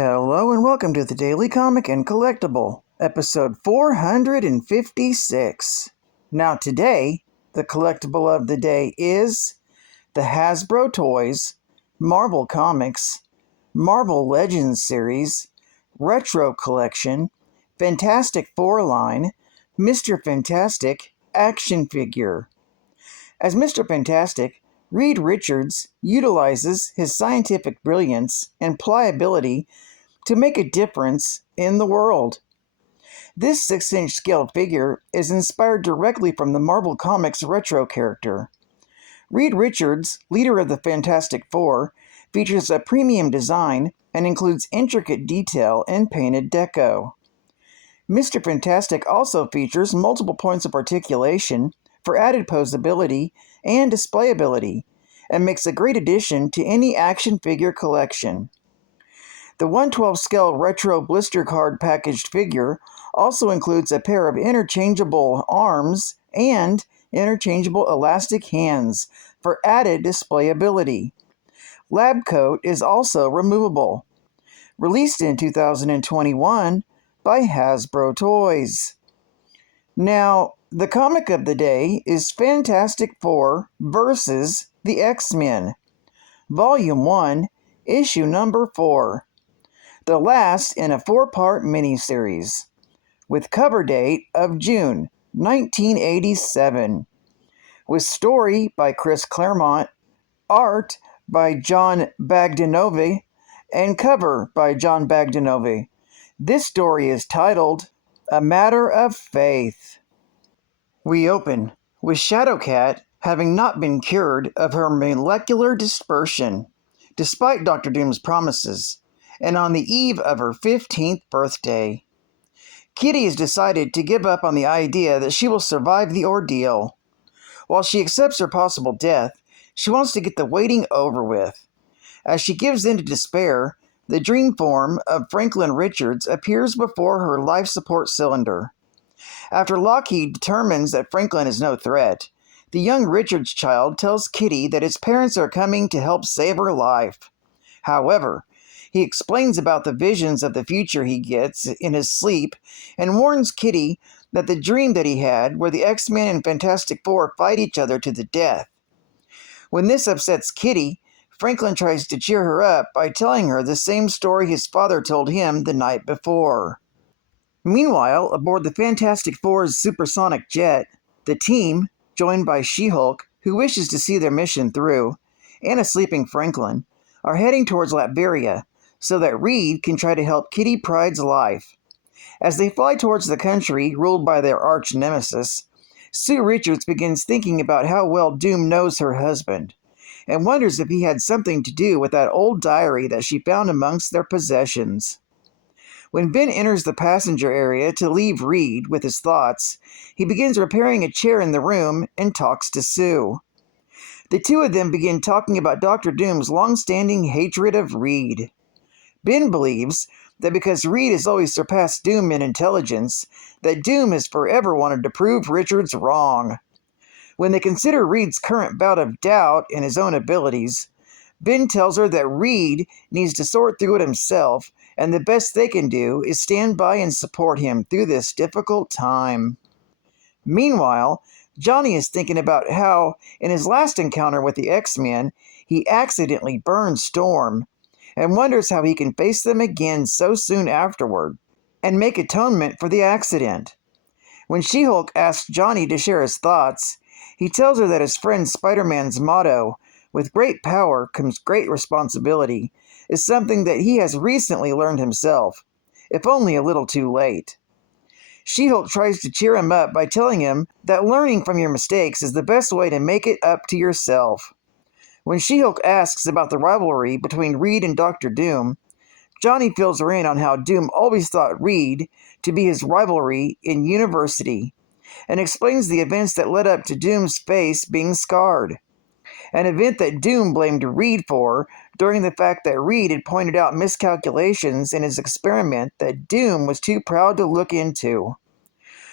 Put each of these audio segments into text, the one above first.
Hello and welcome to the Daily Comic and Collectible, episode 456. Now today, the collectible of the day is the Hasbro Toys, Marvel Comics, Marvel Legends series, Retro Collection, Fantastic Four line, Mr. Fantastic action figure. As Mr. Fantastic, Reed Richards utilizes his scientific brilliance and pliability to make a difference in the world. This 6-inch scale figure is inspired directly from the Marvel Comics retro character. Reed Richards, leader of the Fantastic Four, features a premium design and includes intricate detail and painted deco. Mr. Fantastic also features multiple points of articulation for added posability and displayability, and makes a great addition to any action figure collection. The 1/12 scale retro blister card packaged figure also includes a pair of interchangeable arms and interchangeable elastic hands for added displayability. Lab coat is also removable. Released in 2021 by Hasbro Toys. Now, the comic of the day is Fantastic Four vs. the X-Men, Volume 1, Issue Number 4. The last in a 4-part miniseries, with cover date of June 1987, with story by Chris Claremont, art by John Bagdanove, and cover by John Bagdanove. This story is titled A Matter of Faith. We open with Shadowcat having not been cured of her molecular dispersion, despite Dr. Doom's promises, and on the eve of her 15th birthday. Kitty has decided to give up on the idea that she will survive the ordeal. While she accepts her possible death, she wants to get the waiting over with. As she gives in to despair, the dream form of Franklin Richards appears before her life support cylinder. After Lockheed determines that Franklin is no threat, the young Richards child tells Kitty that his parents are coming to help save her life. However, he explains about the visions of the future he gets in his sleep and warns Kitty that the dream that he had where the X-Men and Fantastic Four fight each other to the death. When this upsets Kitty, Franklin tries to cheer her up by telling her the same story his father told him the night before. Meanwhile, aboard the Fantastic Four's supersonic jet, the team, joined by She-Hulk, who wishes to see their mission through, and a sleeping Franklin, are heading towards Latveria so that Reed can try to help Kitty Pryde's life. As they fly towards the country ruled by their arch-nemesis, Sue Richards begins thinking about how well Doom knows her husband, and wonders if he had something to do with that old diary that she found amongst their possessions. When Ben enters the passenger area to leave Reed with his thoughts, he begins repairing a chair in the room and talks to Sue. The two of them begin talking about Dr. Doom's long-standing hatred of Reed. Ben believes that because Reed has always surpassed Doom in intelligence, that Doom has forever wanted to prove Richards wrong. When they consider Reed's current bout of doubt in his own abilities, Ben tells her that Reed needs to sort through it himself, and the best they can do is stand by and support him through this difficult time. Meanwhile, Johnny is thinking about how, in his last encounter with the X-Men, he accidentally burned Storm, and wonders how he can face them again so soon afterward, and make atonement for the accident. When She-Hulk asks Johnny to share his thoughts, he tells her that his friend Spider-Man's motto, "With great power comes great responsibility," is something that he has recently learned himself, if only a little too late. She-Hulk tries to cheer him up by telling him that learning from your mistakes is the best way to make it up to yourself. When She-Hulk asks about the rivalry between Reed and Dr. Doom, Johnny fills her in on how Doom always thought Reed to be his rivalry in university, and explains the events that led up to Doom's face being scarred. An event that Doom blamed Reed for during the fact that Reed had pointed out miscalculations in his experiment that Doom was too proud to look into.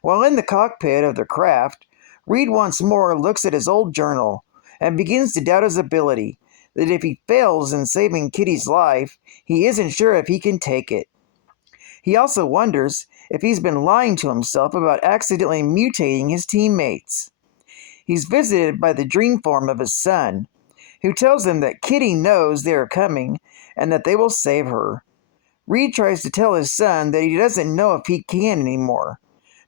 While in the cockpit of their craft, Reed once more looks at his old journal and begins to doubt his ability, that if he fails in saving Kitty's life, he isn't sure if he can take it. He also wonders if he's been lying to himself about accidentally mutating his teammates. He's visited by the dream form of his son, who tells him that Kitty knows they are coming and that they will save her. Reed tries to tell his son that he doesn't know if he can anymore,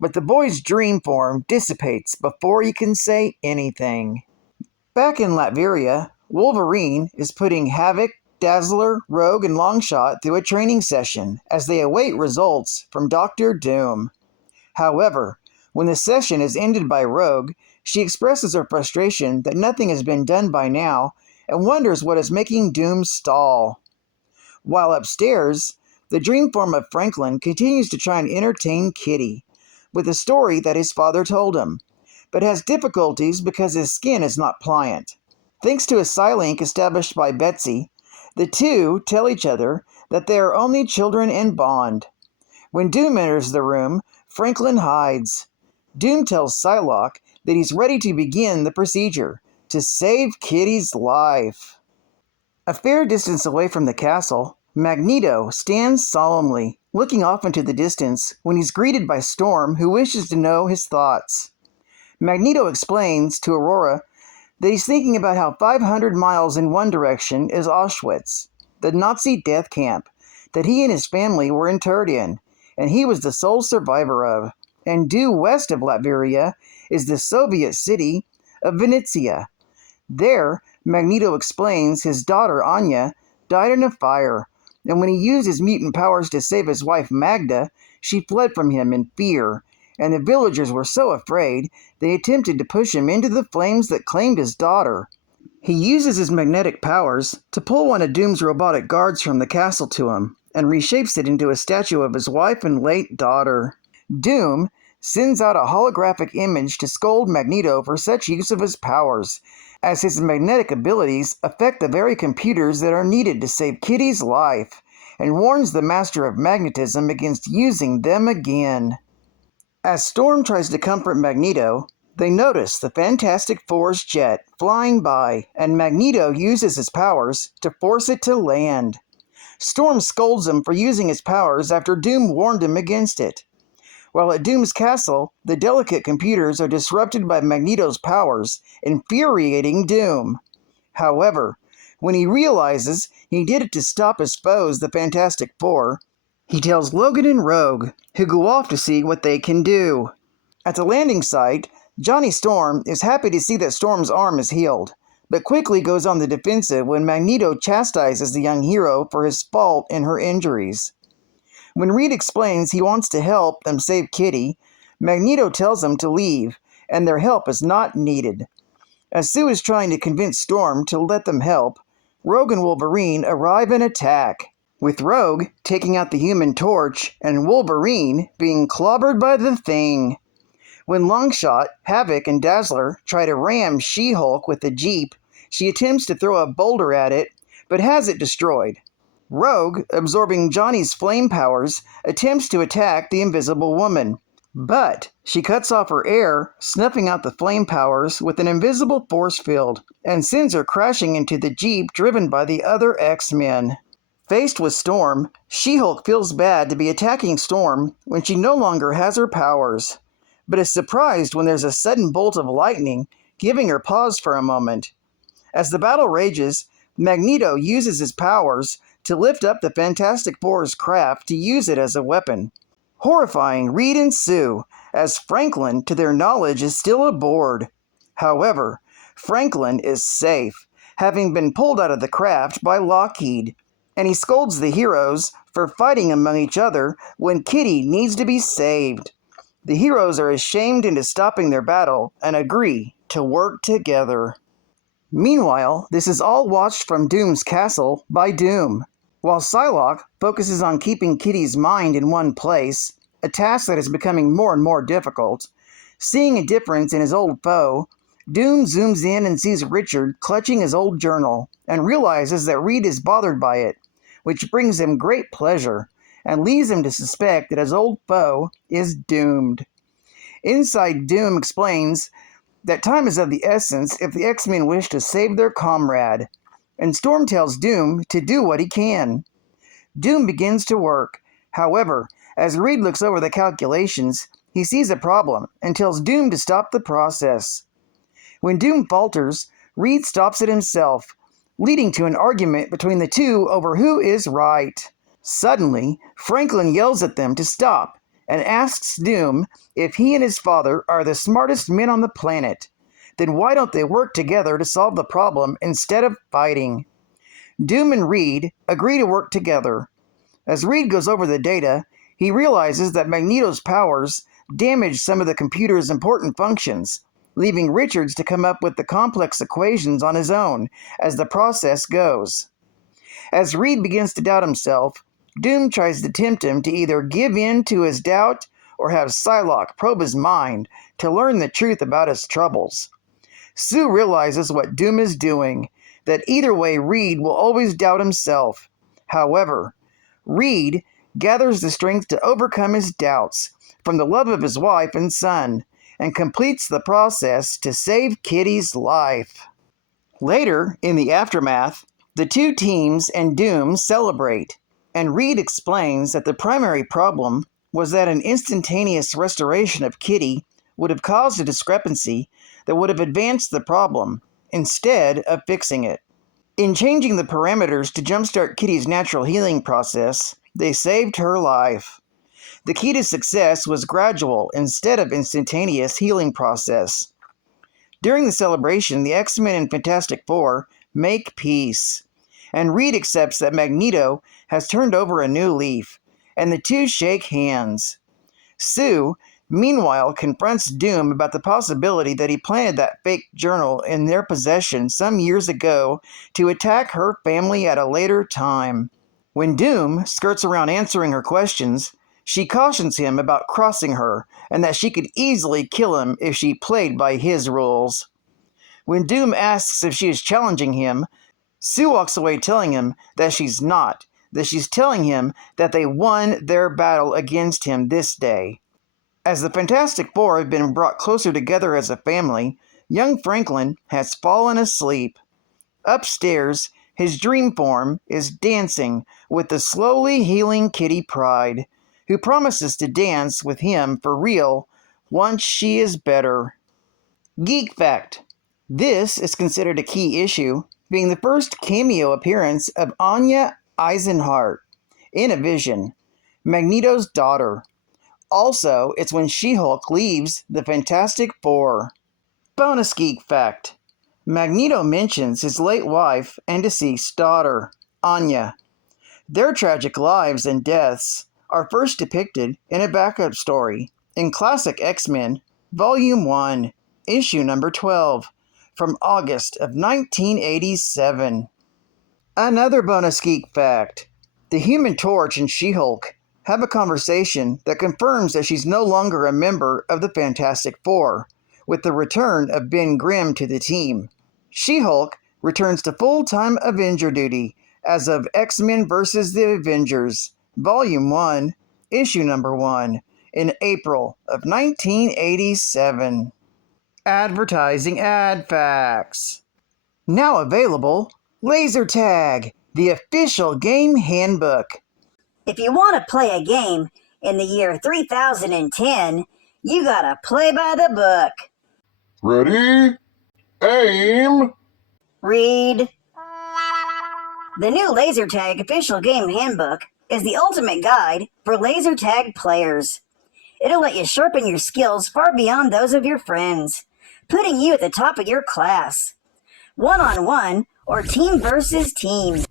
but the boy's dream form dissipates before he can say anything. Back in Latveria, Wolverine is putting Havoc, Dazzler, Rogue, and Longshot through a training session as they await results from Dr. Doom. However, when the session is ended by Rogue, she expresses her frustration that nothing has been done by now and wonders what is making Doom stall. While upstairs, the dream form of Franklin continues to try and entertain Kitty with a story that his father told him, but has difficulties because his skin is not pliant. Thanks to a psi-link established by Betsy, the two tell each other that they are only children in bond. When Doom enters the room, Franklin hides. Doom tells Psylocke that he's ready to begin the procedure to save Kitty's life. A fair distance away from the castle, Magneto stands solemnly, looking off into the distance when he's greeted by Storm, who wishes to know his thoughts. Magneto explains to Aurora that he's thinking about how 500 miles in one direction is Auschwitz, the Nazi death camp that he and his family were interred in, and he was the sole survivor of. And due west of Latveria is the Soviet city of Vinnytsia. There, Magneto explains his daughter Anya died in a fire, and when he used his mutant powers to save his wife Magda, she fled from him in fear, and the villagers were so afraid they attempted to push him into the flames that claimed his daughter. He uses his magnetic powers to pull one of Doom's robotic guards from the castle to him, and reshapes it into a statue of his wife and late daughter. Doom sends out a holographic image to scold Magneto for such use of his powers, as his magnetic abilities affect the very computers that are needed to save Kitty's life, and warns the Master of Magnetism against using them again. As Storm tries to comfort Magneto, they notice the Fantastic Four's jet flying by, and Magneto uses his powers to force it to land. Storm scolds him for using his powers after Doom warned him against it. While at Doom's castle, the delicate computers are disrupted by Magneto's powers, infuriating Doom. However, when he realizes he did it to stop his foes, the Fantastic Four, he tells Logan and Rogue, who go off to see what they can do. At the landing site, Johnny Storm is happy to see that Storm's arm is healed, but quickly goes on the defensive when Magneto chastises the young hero for his fault in her injuries. When Reed explains he wants to help them save Kitty, Magneto tells him to leave, and their help is not needed. As Sue is trying to convince Storm to let them help, Rogue and Wolverine arrive and attack, with Rogue taking out the Human Torch and Wolverine being clobbered by the Thing. When Longshot, Havoc, and Dazzler try to ram She-Hulk with the Jeep, she attempts to throw a boulder at it, but has it destroyed. Rogue, absorbing Johnny's flame powers, attempts to attack the Invisible Woman, but she cuts off her air, snuffing out the flame powers with an invisible force field, and sends her crashing into the Jeep driven by the other X-Men. Faced with Storm, She-Hulk feels bad to be attacking Storm when she no longer has her powers, but is surprised when there's a sudden bolt of lightning, giving her pause for a moment. As the battle rages, Magneto uses his powers to lift up the Fantastic Four's craft to use it as a weapon, horrifying Reed and Sue, as Franklin, to their knowledge, is still aboard. However, Franklin is safe, having been pulled out of the craft by Lockheed, and he scolds the heroes for fighting among each other when Kitty needs to be saved. The heroes are ashamed into stopping their battle and agree to work together. Meanwhile, this is all watched from Doom's castle by Doom, while Psylocke focuses on keeping Kitty's mind in one place, a task that is becoming more and more difficult. Seeing a difference in his old foe, Doom zooms in and sees Richard clutching his old journal and realizes that Reed is bothered by it, which brings him great pleasure and leads him to suspect that his old foe is doomed. Inside, Doom explains that time is of the essence if the X-Men wish to save their comrade. and Storm tells Doom to do what he can. Doom begins to work. However, as Reed looks over the calculations, he sees a problem and tells Doom to stop the process. When Doom falters, Reed stops it himself, leading to an argument between the two over who is right. Suddenly, Franklin yells at them to stop and asks Doom if he and his father are the smartest men on the planet. Then why don't they work together to solve the problem instead of fighting? Doom and Reed agree to work together. As Reed goes over the data, he realizes that Magneto's powers damage some of the computer's important functions, leaving Richards to come up with the complex equations on his own as the process goes. As Reed begins to doubt himself, Doom tries to tempt him to either give in to his doubt or have Psylocke probe his mind to learn the truth about his troubles. Sue realizes what Doom is doing, that either way Reed will always doubt himself. However, Reed gathers the strength to overcome his doubts from the love of his wife and son, and completes the process to save Kitty's life. Later, in the aftermath, the two teams and Doom celebrate, and Reed explains that the primary problem was that an instantaneous restoration of Kitty would have caused a discrepancy that would have advanced the problem, instead of fixing it. In changing the parameters to jumpstart Kitty's natural healing process, they saved her life. The key to success was gradual instead of instantaneous healing process. During the celebration, the X-Men and Fantastic Four make peace, and Reed accepts that Magneto has turned over a new leaf, and the two shake hands. Sue, meanwhile, confronts Doom about the possibility that he planted that fake journal in their possession some years ago to attack her family at a later time. When Doom skirts around answering her questions, she cautions him about crossing her and that she could easily kill him if she played by his rules. When Doom asks if she is challenging him, Sue walks away telling him that she's not, that she's telling him that they won their battle against him this day. As the Fantastic Four have been brought closer together as a family, young Franklin has fallen asleep. Upstairs, his dream form is dancing with the slowly healing Kitty Pryde, who promises to dance with him for real once she is better. Geek Fact: this is considered a key issue, being the first cameo appearance of Anya Eisenhart in a Vision, Magneto's daughter. Also, it's when She-Hulk leaves the Fantastic Four. Bonus Geek Fact: Magneto mentions his late wife and deceased daughter, Anya. Their tragic lives and deaths are first depicted in a backup story in Classic X-Men, Volume 1, Issue number 12, from August of 1987. Another bonus geek fact: the Human Torch and She-Hulk have a conversation that confirms that she's no longer a member of the Fantastic Four, with the return of Ben Grimm to the team. She-Hulk returns to full-time Avenger duty as of X-Men vs. the Avengers, Volume 1, Issue number 1, in April of 1987. Advertising ad facts. Now available, Laser Tag, the official game handbook. If you want to play a game in the year 3010, you gotta play by the book. Ready? Aim! Read. The new Laser Tag official game handbook is the ultimate guide for laser tag players. It'll let you sharpen your skills far beyond those of your friends, putting you at the top of your class. One-on-one or team versus team.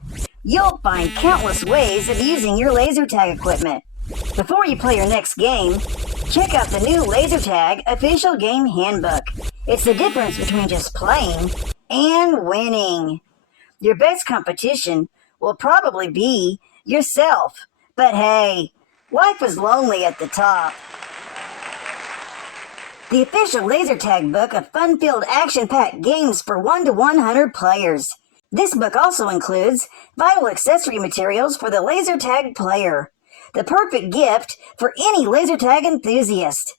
You'll find countless ways of using your laser tag equipment. Before you play your next game, check out the new Laser Tag official game handbook. It's the difference between just playing and winning. Your best competition will probably be yourself. But hey, life is lonely at the top. The official Laser Tag book of fun-filled action-packed games for 1 to 100 players. This book also includes vital accessory materials for the laser tag player. The perfect gift for any laser tag enthusiast.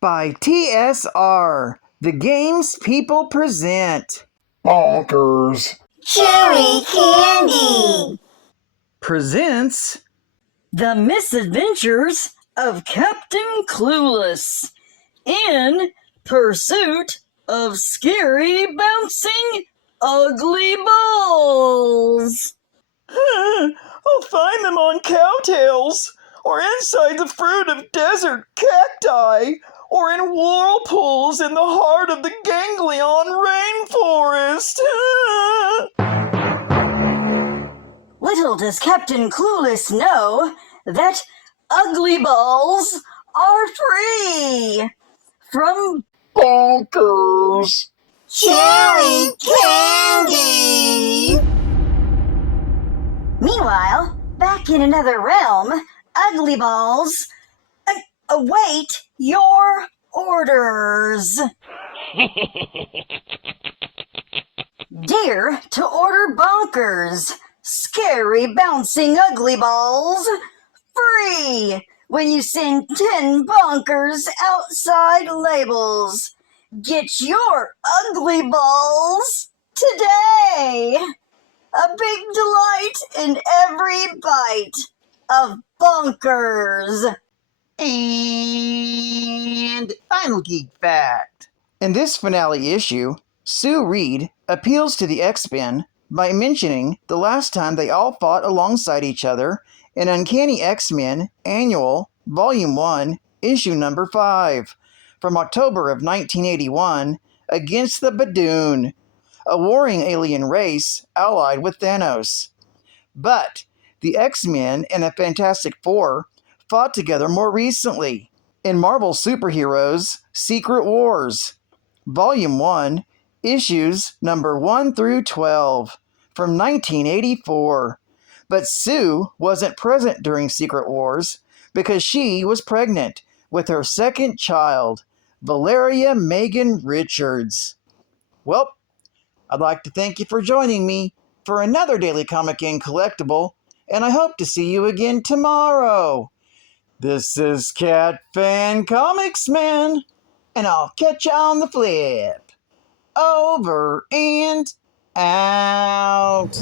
By TSR, the games people present. Bonkers. Cherry Candy presents The Misadventures of Captain Clueless in pursuit of scary bouncing ugly balls. I'll find them on cowtails, or inside the fruit of desert cacti, or in whirlpools in the heart of the ganglion rainforest. Little does Captain Clueless know that ugly balls are free from Bonkers! Cherry Candy! Meanwhile, back in another realm, ugly balls await your orders. Dare to order bonkers, scary bouncing ugly balls, free when you send 10 bonkers outside labels. Get your ugly balls today. A big delight in every bite of bonkers. And final geek fact. In this finale issue, Sue Reed appeals to the X-Men by mentioning the last time they all fought alongside each other in Uncanny X-Men Annual Volume 1, Issue Number 5, from October of 1981, against the Badoon, a warring alien race allied with Thanos. But the X-Men and the Fantastic Four fought together more recently in Marvel Superheroes Secret Wars, Volume 1, Issues number 1 through 12, from 1984. But Sue wasn't present during Secret Wars because she was pregnant with her second child, Valeria Megan Richards. Well, I'd like to thank you for joining me for another Daily Comic and Collectible, and I hope to see you again tomorrow. This is Cat Fan Comics Man, and I'll catch you on the flip. Over and out.